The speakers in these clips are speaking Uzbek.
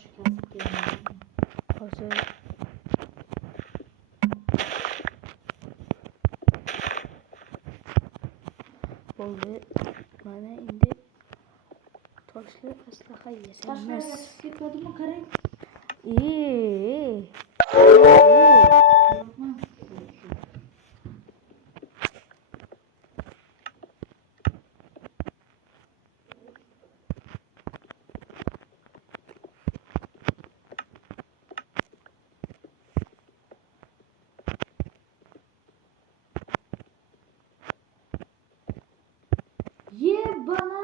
tosh kasib keldim. Hozir bo'ldi. Mana endi toshli aslaha Toshlarga yasaymiz. chiqib ketmadimi? Qarang. Yo'qmi? Bana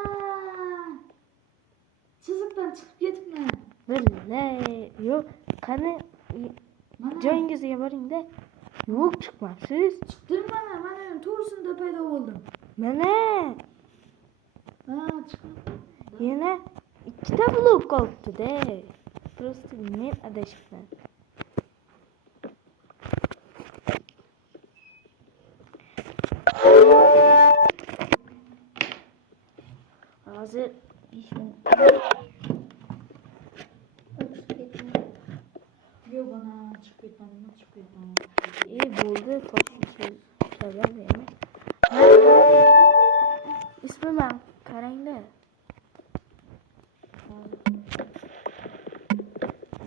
chiziqdan chiqib ketibman. Billahi yo'q, qani joyingizga boring-da. Yo'q, chiqmabsiz. Chiqdim mana to'g'risida paydo bo'ldim. Mana Chiqdim. yana ikkita blok qolibdi-da. Просто men adashibman. Hozir Yo'q, bana chiqib ketmadim. bo'ldi, toshli emas. Ismim qarangda.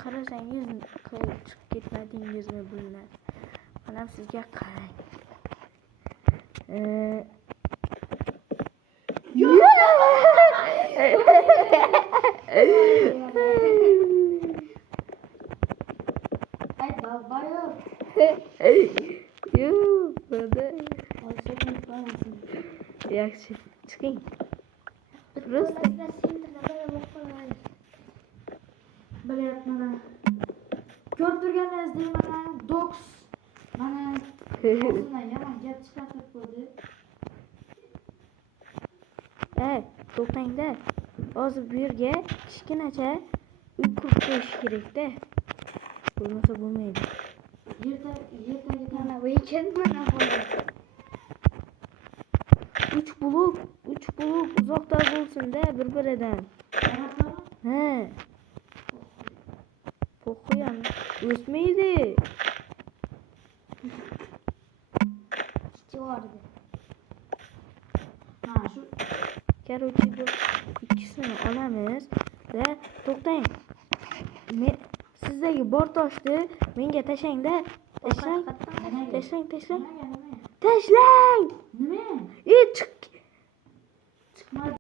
Qarasangiz chiqib ketmadingizmi bundan? Mana sizga qarang. Ay dalbayoq. Yo'q, bo'ldi. Yaxshi, chiqing. Просто Bilyapman. Ko'rib turganingizdek mana doks. Mana o'zidan yomon gap chiqarib qo'ydi. To'xtangda. Hozir bu yerga kichkinacha uy qurib qo'yish kerak-da. Bo'lmasa bo'lmaydi. Yer Mana bu ekan mana bu. 3 blok uzoqda bo'lsin-da bir-biridan. Po'xi ham o'smaydi. Chiqardi. Shu Короче, bu ikkisini olamiz va to'xtang. Men sizdagi bor toshni menga tashlang-da. Tashlang. nima? Tashlang. Nima? Chiq. Chiqmadi.